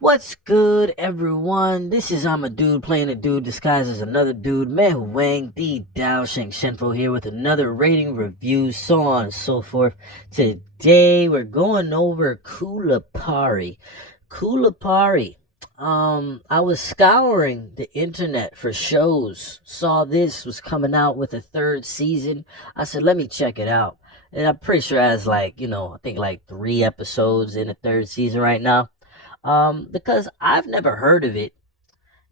What's good, everyone? This is I'm a dude playing a dude disguised as another dude. Mei Wang, the Dou-zhansheng-fo here with another rating review, so on and so forth. Today we're going over Kulapari. Kulapari. I was scouring the internet for shows. Saw this was coming out with a third season. I said, let me check it out. And I'm pretty sure it has I think like 3 episodes in the third season right now, because I've never heard of it,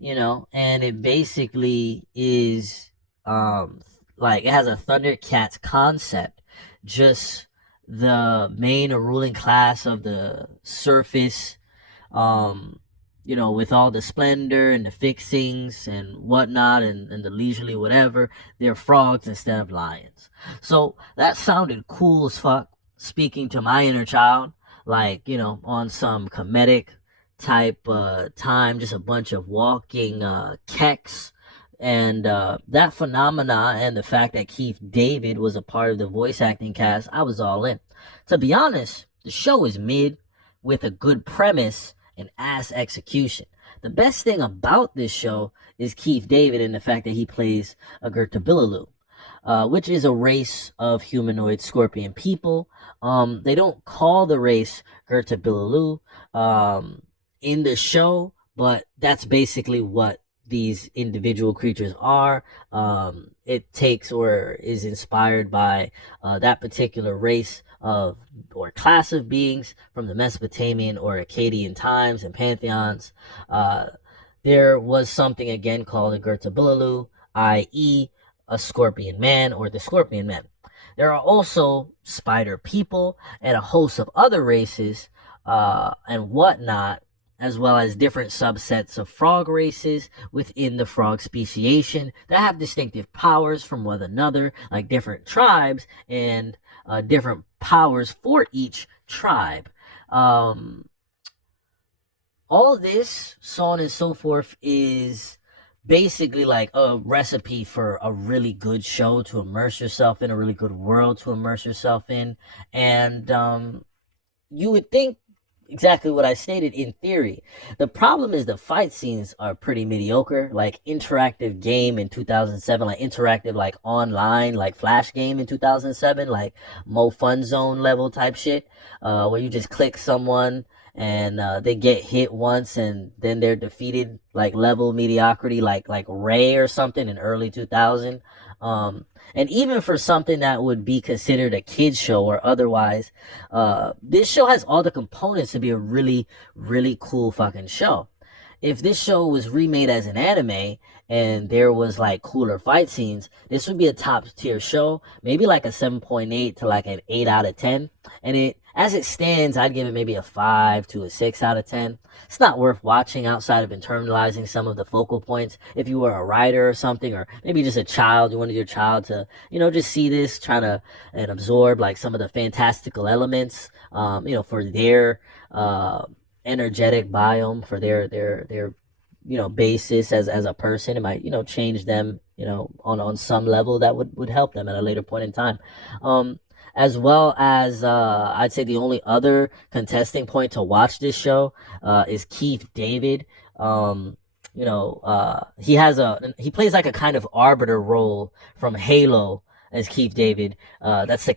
and it basically is, like, it has a Thundercats concept, just the main or ruling class of the surface, um, with all the splendor and the fixings and whatnot, and the leisurely whatever, they're frogs instead of lions. So that sounded cool as fuck, speaking to my inner child, like, on some comedic type time, just a bunch of walking keks. And that phenomena and the fact that Keith David was a part of the voice acting cast, I was all in. To be honest, the show is mid with a good premise and ass execution. The best thing about this show is Keith David and the fact that he plays a Gertabilalu, which is a race of humanoid scorpion people. They don't call the race Gertabilalu in the show, but that's basically what these individual creatures are. It takes or is inspired by that particular race of or class of beings from the Mesopotamian or Akkadian times and pantheons. Uh, there was something again called a Gertabilalu, i.e., a scorpion man or the scorpion man. There are also spider people and a host of other races and whatnot, as well as different subsets of frog races within the frog speciation that have distinctive powers from one another, like different tribes and different powers for each tribe. Um, all this, so on and so forth, is basically like a recipe for a really good show to immerse yourself in, a really good world to immerse yourself in. And you would think exactly what I stated in theory. The problem is the fight scenes are pretty mediocre. Like interactive game in 2007, like interactive, like online, like flash game in 2007, like Mo Fun Zone level type shit, where you just click someone and they get hit once and then they're defeated, like level mediocrity, like Ray or something in early 2000. And even for something that would be considered a kids show or otherwise, this show has all the components to be a really, really cool fucking show. If this show was remade as an anime and there was like cooler fight scenes, this would be a top tier show, maybe like a 7.8 to like an 8 out of 10. And as it stands, I'd give it maybe a 5 to a 6 out of 10. It's not worth watching outside of internalizing some of the focal points. If you were a writer or something, or maybe just a child, you wanted your child to, just see this, try to and absorb like some of the fantastical elements, for their energetic biome, for their basis as a person. It might change them, on some level that would help them at a later point in time. As well as I'd say the only other contesting point to watch this show is Keith David. He plays like a kind of arbiter role from Halo as Keith David. That's the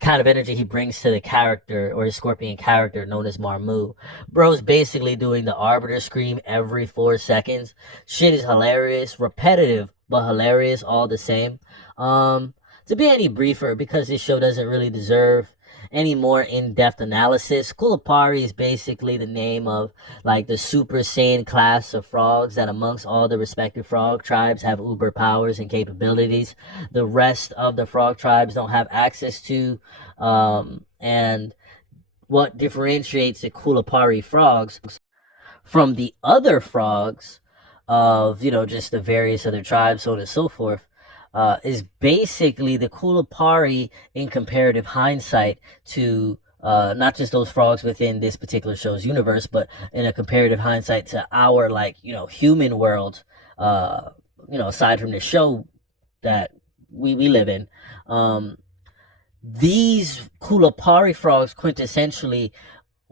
kind of energy he brings to the character, or his scorpion character known as Marmu. Bro's basically doing the arbiter scream every 4 seconds. Shit is hilarious, repetitive, but hilarious all the same. To be any briefer, because this show doesn't really deserve any more in-depth analysis, Kulapari is basically the name of like the Super Saiyan class of frogs that amongst all the respective frog tribes have uber powers and capabilities the rest of the frog tribes don't have access to. And what differentiates the Kulapari frogs from the other frogs of, just the various other tribes, so on and so forth, is basically the Kulapari in comparative hindsight to not just those frogs within this particular show's universe, but in a comparative hindsight to our, like, human world, aside from the show that we live in. These Kulapari frogs quintessentially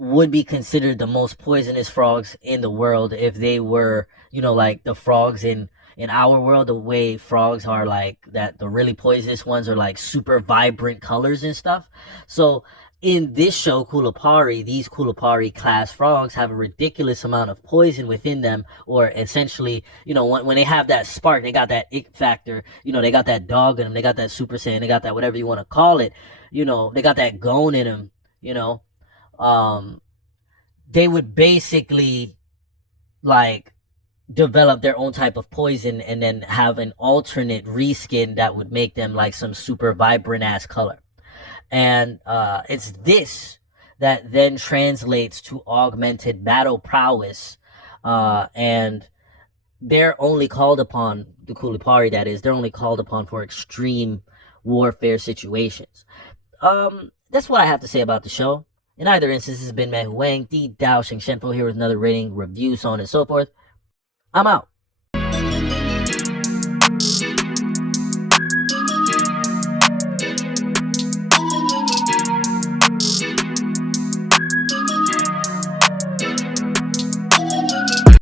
would be considered the most poisonous frogs in the world if they were, like the frogs in our world, the way frogs are like that, the really poisonous ones are like super vibrant colors and stuff. So in this show, Kulapari, these Kulapari class frogs have a ridiculous amount of poison within them, or essentially, when they have that spark, they got that ick factor, they got that dog in them, they got that super saiyan, they got that whatever you want to call it, they got that gon in them, you know um they would basically like develop their own type of poison and then have an alternate reskin that would make them like some super vibrant ass color. And it's this that then translates to augmented battle prowess. And they're only called upon, the Kulipari that is, they're only called upon for extreme warfare situations. That's what I have to say about the show. In either instance, this has been Man Wang, the Dou-zhansheng-fo here with another rating, review, so on and so forth. I'm out.